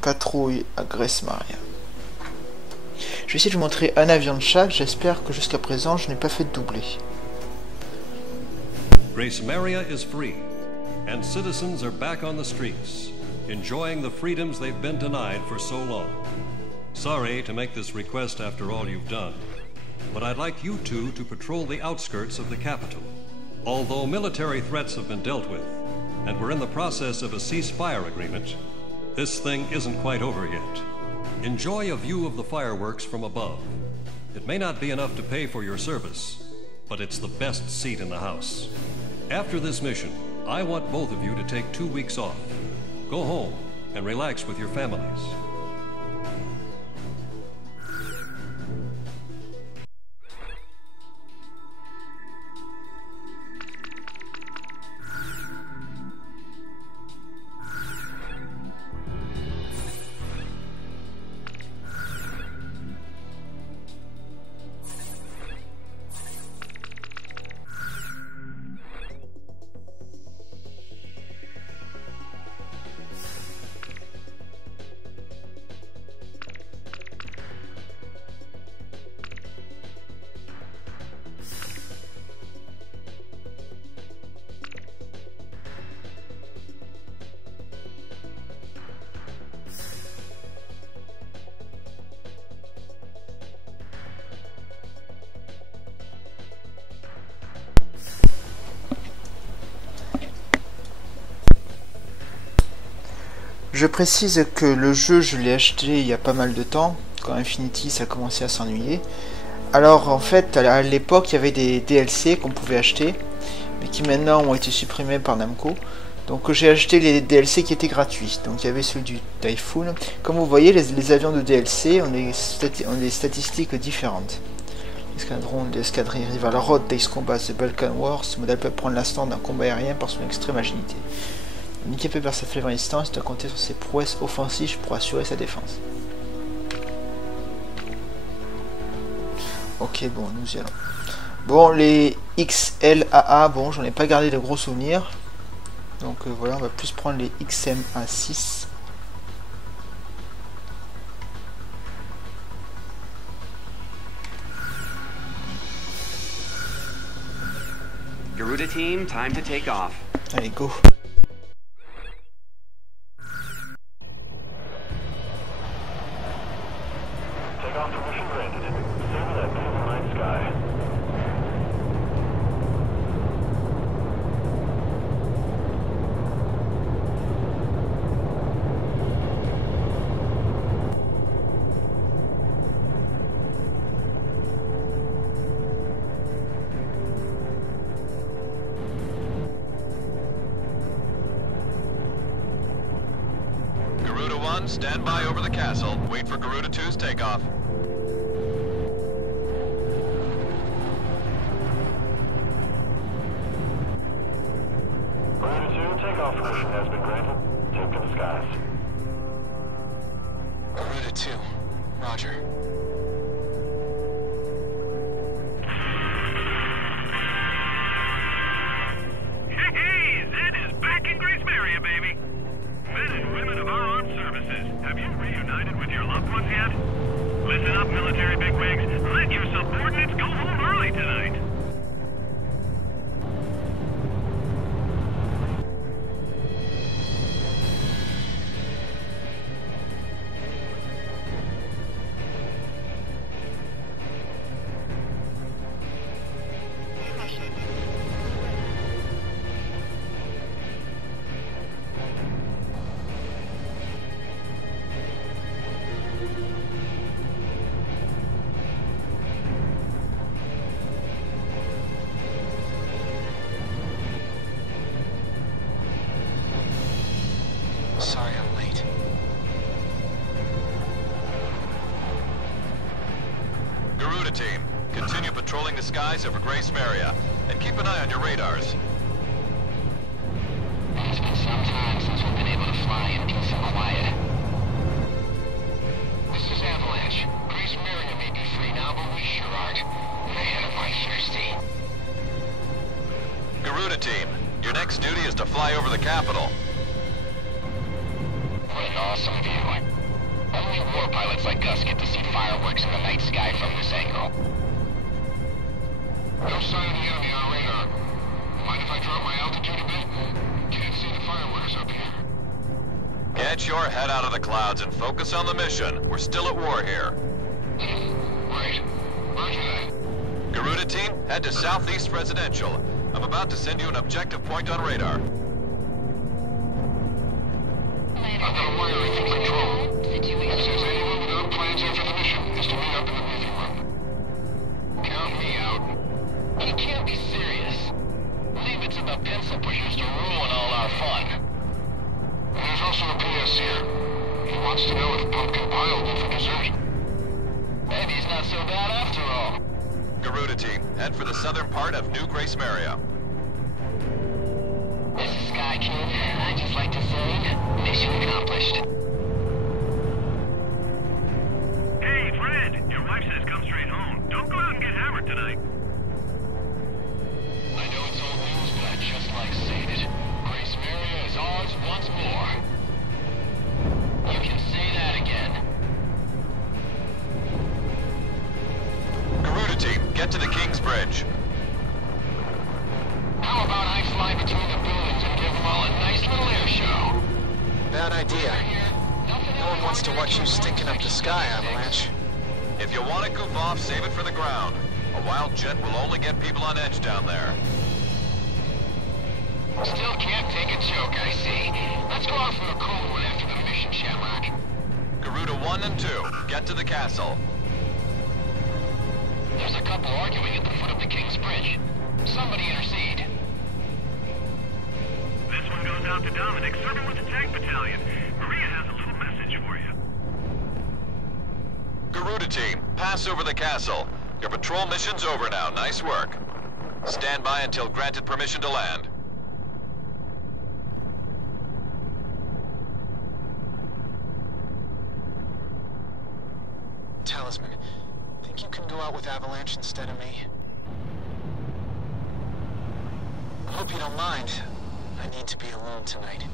Patrouille à Gracemaria. Je vais essayer de vous montrer un avion de chaque. J'espère que jusqu'à présent je n'ai pas fait de doublé. Gracemaria is free, and citizens are back on the streets, enjoying the freedoms they've been denied for so long. Sorry to make this request after all you've done, but I'd like you two to patrol the outskirts of the capital. Although military threats have been dealt with, and we're in the process of a ceasefire agreement, this thing isn't quite over yet. Enjoy a view of the fireworks from above. It may not be enough to pay for your service, but it's the best seat in the house. After this mission, I want both of you to take 2 weeks off. Go home and relax with your families. Je précise que le jeu, je l'ai acheté il y a pas mal de temps, quand Infinity ça a commencé à s'ennuyer. Alors en fait, à l'époque, il y avait des DLC qu'on pouvait acheter, mais qui maintenant ont été supprimés par Namco. Donc j'ai acheté les DLC qui étaient gratuits. Donc il y avait celui du Typhoon. Comme vous voyez, les avions de DLC ont des statistiques différentes. L'escadron de l'escadrille Rival Road Days Combat The Balkan Wars, ce modèle peut prendre l'instant d'un combat aérien par son extrême agilité. Handicapé par sa faible résistance, il doit compter sur ses prouesses offensives pour assurer sa défense. Ok, bon, nous y allons. Bon, les XLAA, bon, j'en ai pas gardé de gros souvenirs. Donc voilà, on va plus prendre les XMA6. Garuda team, time to take off. Allez, go. Takeoff permission granted. Save that beautiful night sky. Garuda 1, stand by over the castle. Wait for Garuda 2's takeoff. Garuda 2, takeoff permission has been granted. Take to the skies. Garuda 2, roger. Hey, Zed is back in Gracemaria, baby! Men and women of our armed services, have you reunited with your loved ones yet? Listen up, military bigwigs. Let your subordinates go home early tonight. Sorry I'm late. Garuda team, continue patrolling the skies over Gracemaria, and keep an eye on your radars. It's been some time since we've been able to fly in peace and quiet. This is Avalanche. Gracemaria may be free now, but we sure aren't. Man, am I thirsty. Garuda team, your next duty is to fly over the capital. What an awesome view. Before pilots like us get to see fireworks in the night sky from this angle. No sign of the enemy on radar. Mind if I drop my altitude a bit? Can't see the fireworks up here. Get your head out of the clouds and focus on the mission. We're still at war here. Right. Roger that. Garuda team, head to Southeast Residential. I'm about to send you an objective point on radar. I've got a wiring from Control. Situation says anyone without plans after the mission is to meet up in the briefing room. Count me out. You can't be serious. Leave it to the pencil pushers to ruin all our fun. There's also a PS here. He wants to know if Pumpkin Pie will go for dessert. Maybe he's not so bad after all. Garuda team, head for the southern part of New Gracemaria. This is Sky King. I just like to say, mission accomplished. Hey, Fred! Your wife says come straight home. Don't go out and get hammered tonight. I know it's old news, but I'd just like saying it. Gracemaria is ours once more. You can say that again. Garuda team, get to the King's Bridge. How about I fly between the buildings and give them all a nice little air show? Bad idea. No one wants to watch you stinking up the sky, Avalanche. If you want to goof off, save it for the ground. A wild jet will only get people on edge down there. Still can't take a joke, I see. Let's go out for a cool one after the mission, Shamrock. Garuda 1 and 2, get to the castle. There's a couple arguing at the foot of the King's Bridge. Somebody intercede. This one goes out to Dominic, serving with the tank battalion. Maria has a little message for you. Garuda team, pass over the castle. Your patrol mission's over now. Nice work. Stand by until granted permission to land. Talisman, think you can go out with Avalanche instead of me? I hope you don't mind. I need to be alone tonight.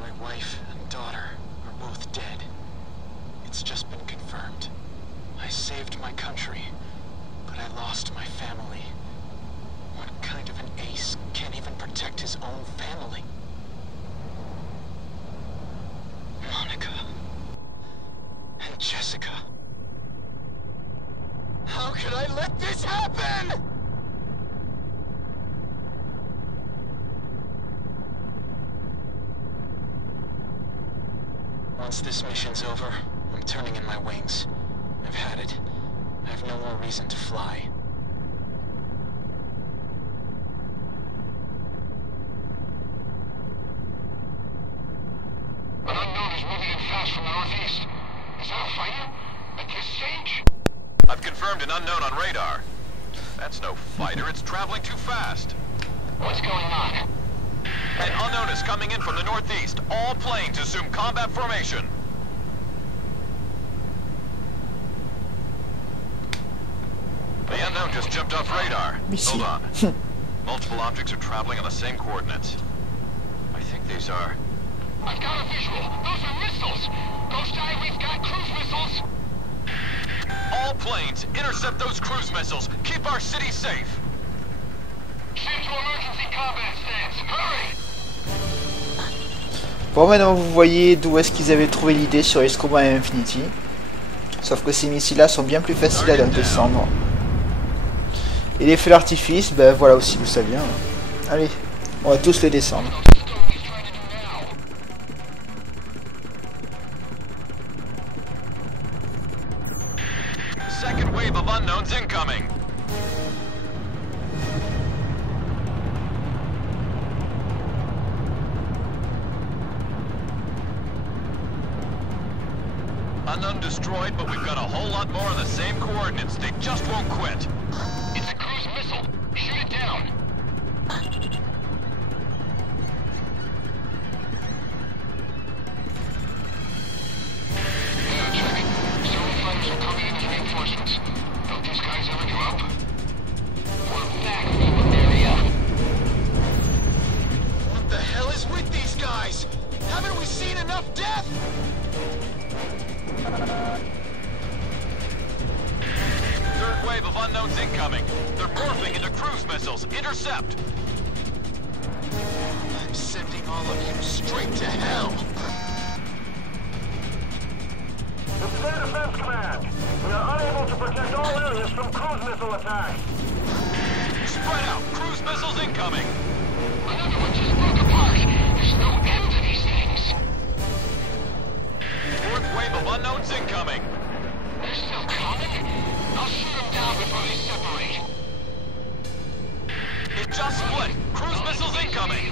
My wife and daughter are both dead. It's just been confirmed. I saved my country, but I lost my family. What kind of an ace can't even protect his own family? Monica and Jessica. How could I let this happen? Once this mission's over, I'm turning in my wings. I've had it. I have no more reason to fly. An unknown is moving in fast from the northeast. Is that a fighter? At this stage? I've confirmed an unknown on radar. That's no fighter, it's traveling too fast. What's going on? An unknown is coming in from the northeast. All planes assume combat formation. The unknown just jumped off radar. Hold on. Multiple objects are traveling on the same coordinates. I think these are... I've got a visual. Those are missiles. Ghost Eye, we've got cruise missiles. All planes, intercept those cruise missiles. Keep our city safe. Shift to emergency combat stance. Hurry! Bon, maintenant vous voyez d'où est-ce qu'ils avaient trouvé l'idée sur Ace Combat et Infinity. Sauf que ces missiles-là sont bien plus faciles à descendre. Et les feux d'artifice, ben voilà aussi d'où ça vient. Allez, on va tous les descendre. Second wave of unknowns incoming. Unknown destroyed, but we've got a whole lot more on the same coordinates. They just won't quit. It's a cruise missile. Shoot it down. Yeah, check. Several fighters are coming in as reinforcements. Don't these guys ever give up? We're back from the area. What the hell enough death! Third wave of unknowns incoming. They're morphing into cruise missiles. Intercept! I'm sending all of you straight to hell! This is Air Defense Command. We are unable to protect all areas from cruise missile attacks. Spread out! Cruise missiles incoming! Another one just broke apart. There's no end to these things. Fourth wave of unknowns incoming! They're still coming? I'll shoot them down before they separate. It just split! Cruise missiles incoming!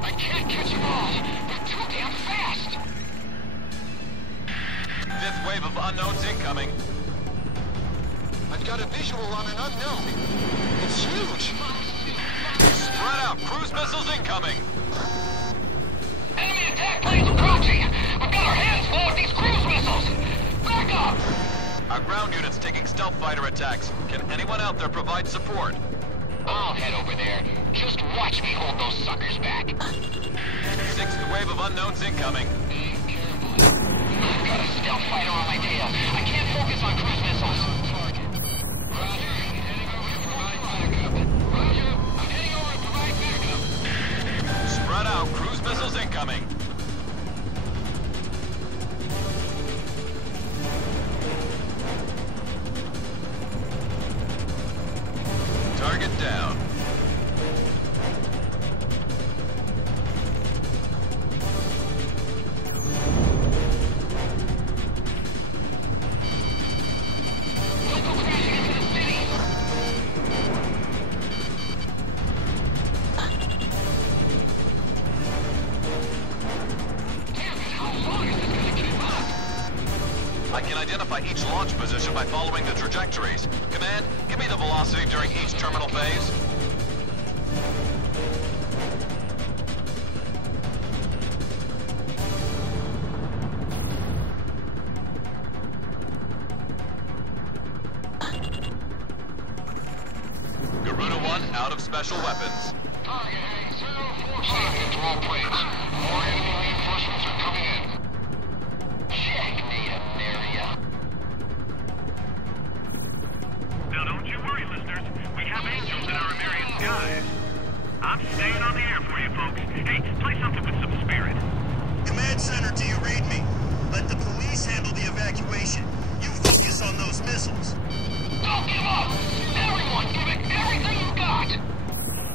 I can't catch them all. They're too damn fast. Fifth wave of unknowns incoming. I've got a visual on an unknown. It's huge! Spread out! Cruise missiles incoming! Enemy attack planes approaching. We've got our hands full with these cruise missiles. Back up! Our ground unit's taking stealth fighter attacks. Can anyone out there provide support? I'll head over there. Just watch me hold those suckers back. Sixth wave of unknowns incoming. I've got a stealth fighter on my tail. I can't focus on cruise missiles. Roger. Heading over to provide backup. Roger. I'm heading over to provide backup. Spread out. Cruise missiles incoming. Target down. I can identify each launch position by following the trajectories. Command, give me the velocity during each terminal phase. Garuda 1 out of special weapons. Target heading 047 to all planes. More enemy reinforcements are coming in. Checkmate, area. Now don't you worry, listeners. We have angels in our American skies. I'm staying on the air for you folks. Hey, play something with some spirit. Command Center, do you read me? Let the police handle the evacuation. You focus on those missiles. Don't give up! Everyone, give it everything you've got!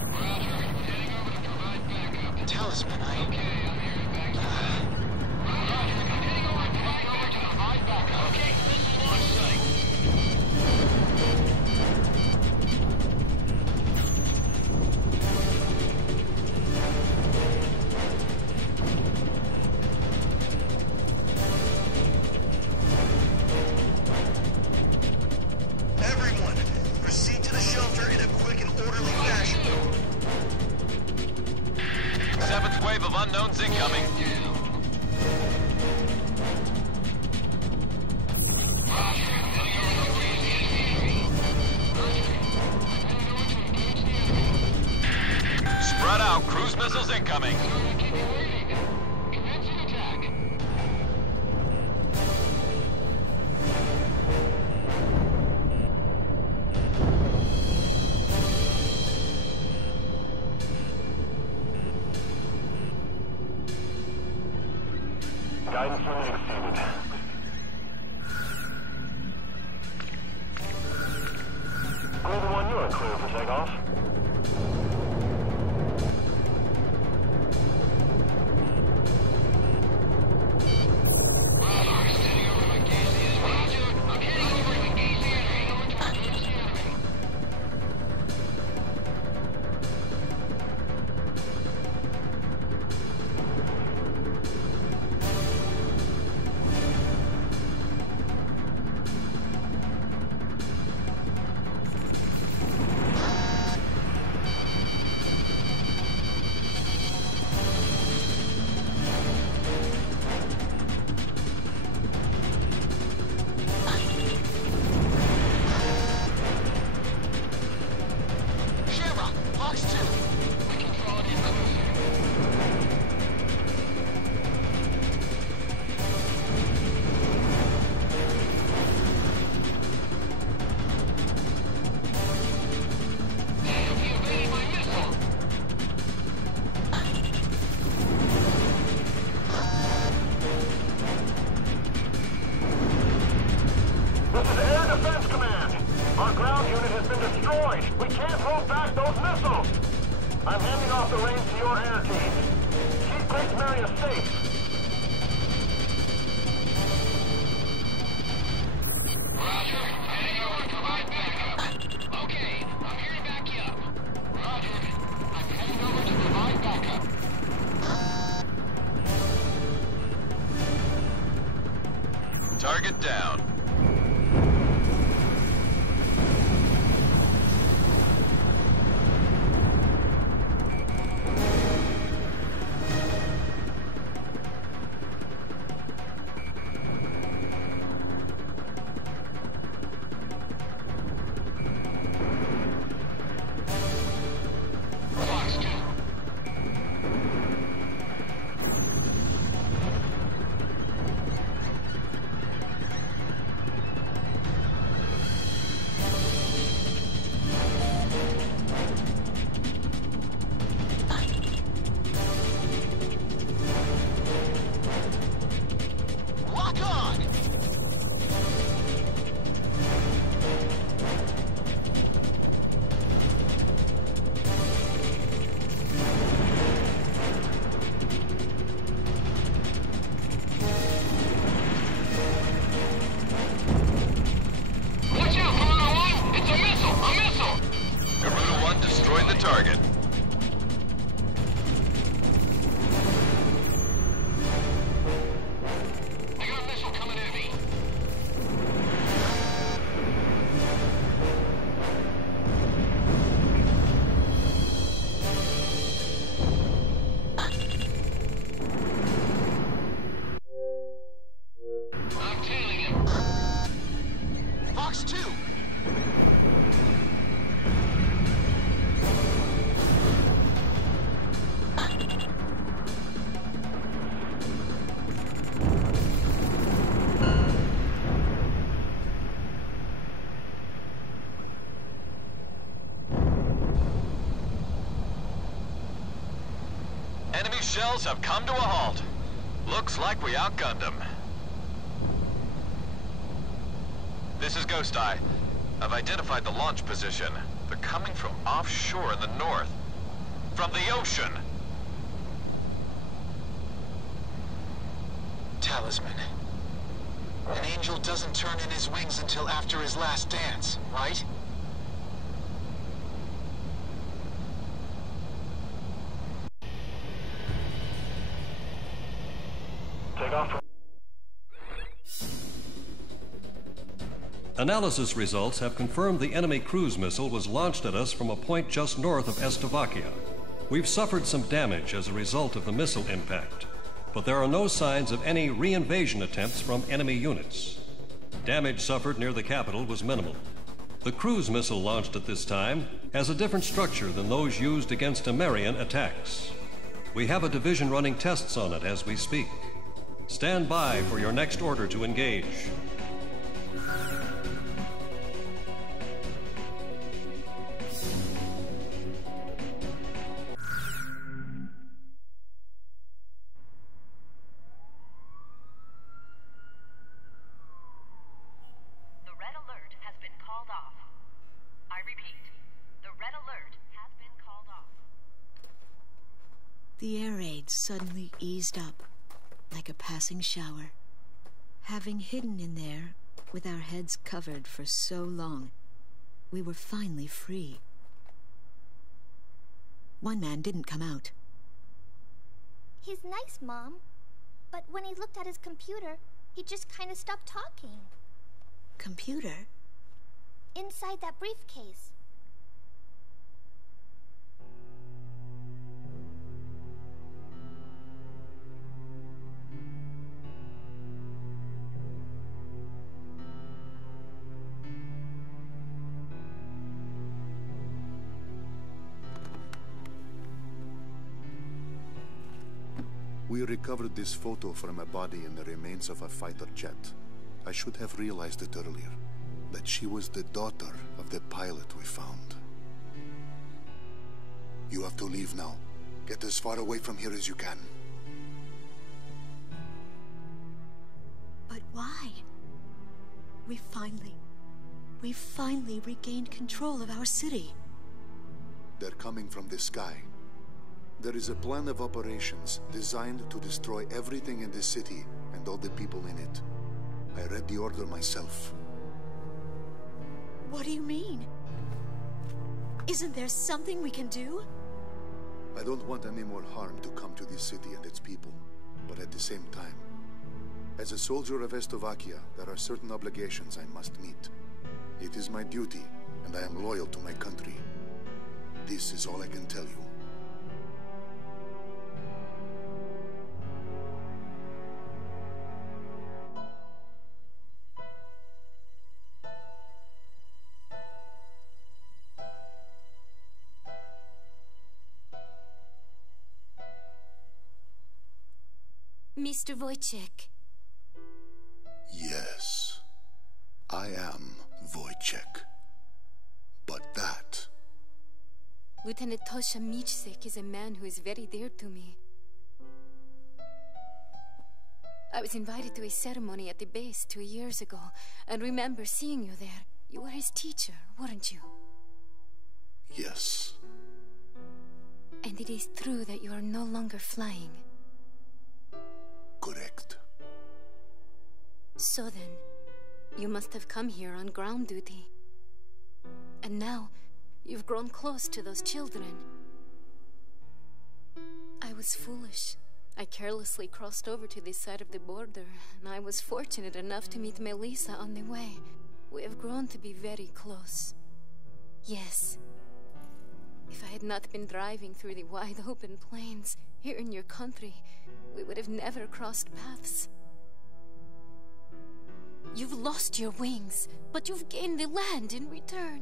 Roger. Heading over to provide backup. Talisman, Okay, I'm here to back you up. Roger. I'm heading over to provide backup. Okay, this is launch site. Everyone, proceed to the shelter in a quick and orderly fashion. Seventh wave of unknowns incoming. Spread out. Cruise missiles incoming. Commencing attack. Guidance limit exceeded. Golden One, you are clear for takeoff. off the range to your air team. Keep Gracemaria safe. Roger. Heading over to provide backup. Okay, I'm here to back you up. Roger. I'm heading over to provide backup. Target down. Fox 2. Lock on! Watch out, Garuda 1! It's a missile! A missile! Garuda 1 destroyed the target. I got a missile coming at me. I'm tailing him. Fox 2! Enemy shells have come to a halt. Looks like we outgunned them. This is Ghost Eye. I've identified the launch position. They're coming from offshore in the north. From the ocean. Talisman. An angel doesn't turn in his wings until after his last dance, right? Take off from... Analysis results have confirmed the enemy cruise missile was launched at us from a point just north of Estovakia. We've suffered some damage as a result of the missile impact, but there are no signs of any re-invasion attempts from enemy units. Damage suffered near the capital was minimal. The cruise missile launched at this time has a different structure than those used against Amarian attacks. We have a division running tests on it as we speak. Stand by for your next order to engage. The red alert has been called off. I repeat, the red alert has been called off. The air raid suddenly eased up, like a passing shower. Having hidden in there, with our heads covered for so long, we were finally free. One man didn't come out. He's nice, Mom. But when he looked at his computer, he just kind of stopped talking. Computer? Inside that briefcase. We recovered this photo from a body in the remains of a fighter jet. I should have realized it earlier, that she was the daughter of the pilot we found. You have to leave now. Get as far away from here as you can. But why? We finally regained control of our city. They're coming from the sky. There is a plan of operations designed to destroy everything in this city and all the people in it. I read the order myself. What do you mean? Isn't there something we can do? I don't want any more harm to come to this city and its people, but at the same time, as a soldier of Estovakia, there are certain obligations I must meet. It is my duty, and I am loyal to my country. This is all I can tell you. Mr. Wojciech. Yes, I am Wojciech. But that... Lieutenant Tosha Michsek is a man who is very dear to me. I was invited to a ceremony at the base 2 years ago, and remember seeing you there. You were his teacher, weren't you? Yes. And it is true that you are no longer flying. Correct. So then, you must have come here on ground duty. And now, you've grown close to those children. I was foolish. I carelessly crossed over to this side of the border, and I was fortunate enough to meet Melissa on the way. We have grown to be very close. Yes. If I had not been driving through the wide open plains, here in your country, we would have never crossed paths. You've lost your wings, but you've gained the land in return.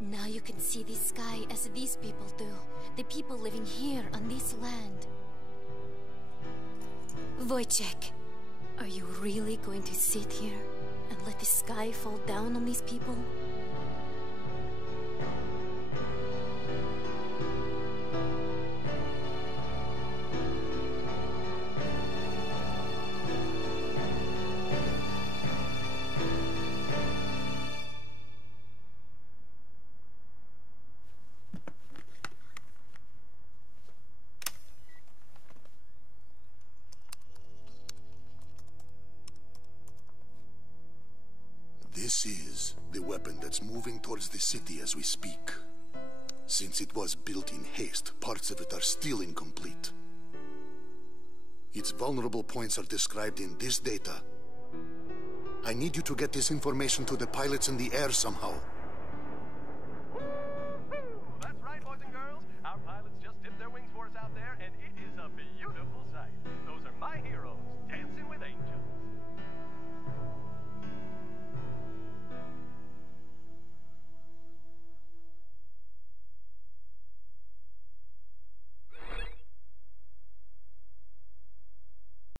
Now you can see the sky as these people do, the people living here on this land. Wojciech, are you really going to sit here and let the sky fall down on these people? This is the weapon that's moving towards the city as we speak. Since it was built in haste, parts of it are still incomplete. Its vulnerable points are described in this data. I need you to get this information to the pilots in the air somehow.